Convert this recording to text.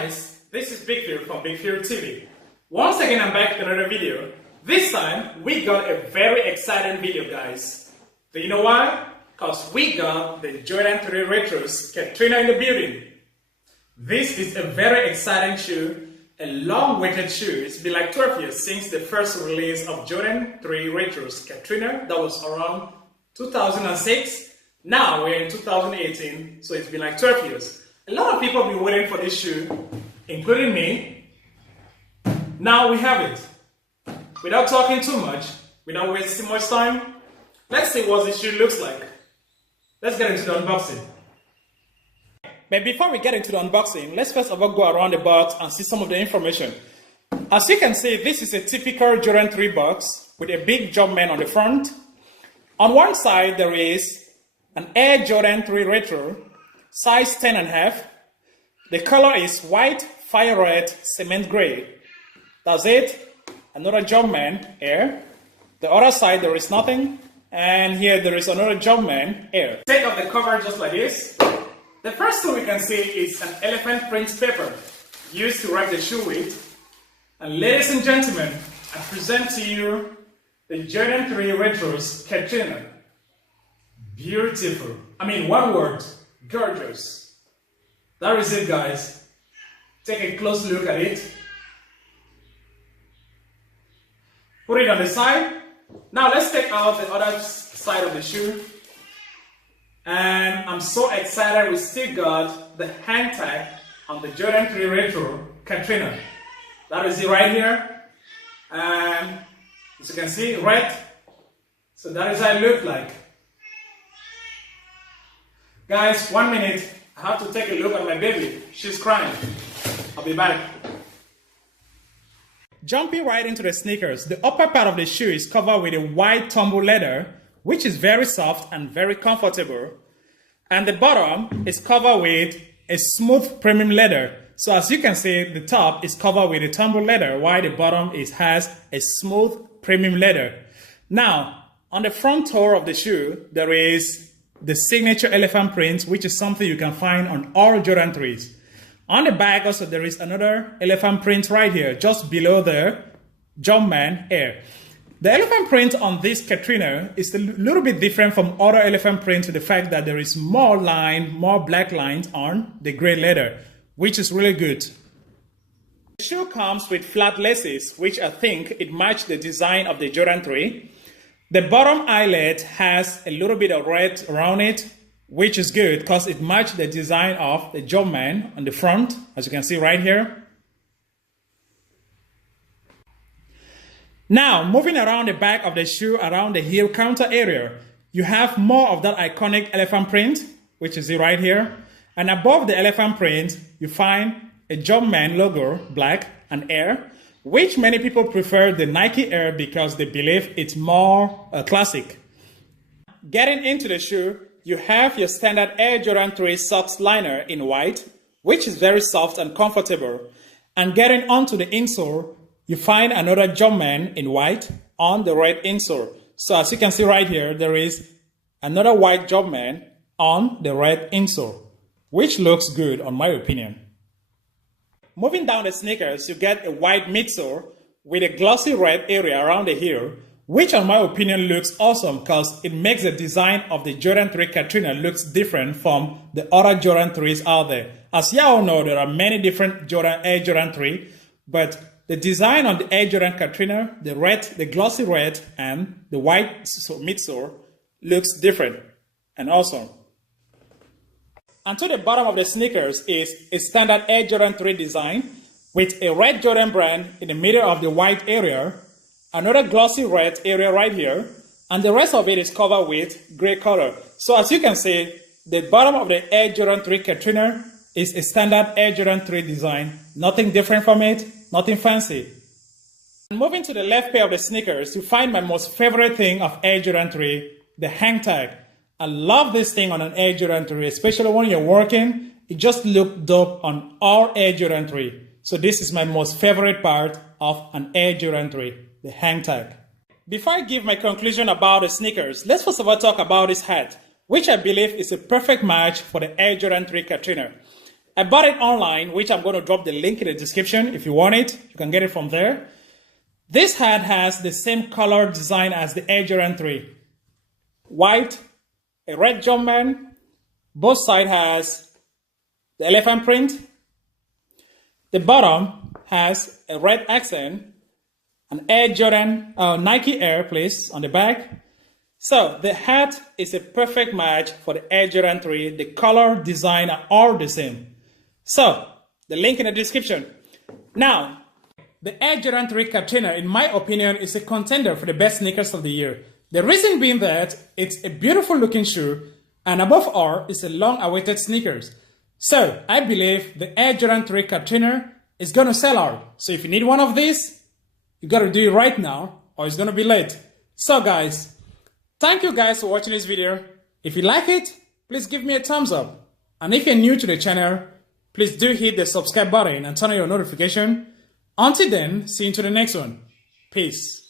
guys, this is Big Fear from Big Fear TV. Once again, I'm back with another video. This time, we got a very exciting video, guys. Do you know why? Because we got the Jordan 3 Retros Katrina in the building. This is a very exciting shoe, a long-awaited shoe. It's been like 12 years since the first release of Jordan 3 Retros Katrina. That was around 2006. Now we're in 2018, so it's been like 12 years. A lot of people have been waiting for this shoe, including me. Now we have it. Without talking too much, without wasting much time, let's see what this shoe looks like. Let's get into the unboxing. But before we get into the unboxing, let's first of all go around the box and see some of the information. As you can see, this is a typical Jordan 3 box with a big Jumpman on the front. On one side, there is an Air Jordan 3 Retro, size 10.5. The color is white, fire red, cement gray. That's it. Another Jumpman Air. The other side there is nothing. And here there is another Jumpman Air. Take off the cover just like this. The first thing we can see is an elephant print paper used to wrap the shoe with. And ladies and gentlemen, I present to you the Jordan 3 Retros Katrina. Beautiful. I mean, one word. Gorgeous. That is it, guys. Take a close look at it. Put it on the side. Now let's take out the other side of the shoe. And I'm so excited we still got the hang tag on the Jordan 3 Retro Katrina. That is it right here. And as you can see, red. So that is how it looks like. Guys, 1 minute. I have to take a look at my baby. She's crying. I'll be back. Jumping right into the sneakers, the upper part of the shoe is covered with a white tumble leather, which is very soft and very comfortable. And the bottom is covered with a smooth premium leather. So as you can see, the top is covered with a tumble leather, while the bottom has a smooth premium leather. Now, on the front toe of the shoe, there is the signature elephant print, which is something you can find on all Jordan 3s. On the back also there is another elephant print right here, just below the Jumpman Air. The elephant print on this Katrina is a little bit different from other elephant prints to the fact that there is more black lines on the gray leather, which is really good. The shoe comes with flat laces, which I think it matched the design of the Jordan 3. The bottom eyelet has a little bit of red around it, which is good because it matched the design of the Jumpman on the front, as you can see right here. Now, moving around the back of the shoe, around the heel counter area, you have more of that iconic elephant print, which is it right here. And above the elephant print, you find a Jumpman logo, black and Air, which many people prefer the Nike Air because they believe it's more classic. Getting into the shoe, you have your standard Air Jordan 3 socks liner in white, which is very soft and comfortable. And getting onto the insole, you find another Jumpman in white on the red insole. So as you can see right here, there is another white Jumpman on the red insole, which looks good on my opinion. Moving down the sneakers, you get a white midsole with a glossy red area around the heel, which in my opinion looks awesome because it makes the design of the Jordan 3 Katrina looks different from the other Jordan 3s out there. As you all know, there are many different Air Jordan 3, but the design on the Air Jordan Katrina, the glossy red and the white midsole looks different and awesome. And to the bottom of the sneakers is a standard Air Jordan 3 design with a red Jordan brand in the middle of the white area, another glossy red area right here, and the rest of it is covered with gray color. So as you can see, the bottom of the Air Jordan 3 Katrina is a standard Air Jordan 3 design. Nothing different from it, nothing fancy. And moving to the left pair of the sneakers, you find my most favorite thing of Air Jordan 3, the hang tag. I love this thing on an Air Jordan 3, especially when you're working. It just looks dope on all Air Jordan 3. So this is my most favorite part of an Air Jordan 3, the hang tag. Before I give my conclusion about the sneakers, let's first of all talk about this hat, which I believe is a perfect match for the Air Jordan 3 Katrina. I bought it online, which I'm going to drop the link in the description. If you want it, you can get it from there. This hat has the same color design as the Air Jordan 3. White, a red Jumpman. Both sides has the elephant print. The bottom has a red accent, an Air Jordan, Nike Air place on the back. So the hat is a perfect match for the Air Jordan 3. The color, design are all the same. So the link in the description. Now, the Air Jordan 3 Katrina, in my opinion, is a contender for the best sneakers of the year. The reason being that it's a beautiful looking shoe, and above all, it's a long awaited sneakers. So I believe the Air Jordan 3 Katrina is going to sell out. So if you need one of these, you got to do it right now or it's going to be late. So guys, thank you guys for watching this video. If you like it, please give me a thumbs up. And if you're new to the channel, please do hit the subscribe button and turn on your notification. Until then, see you into the next one. Peace.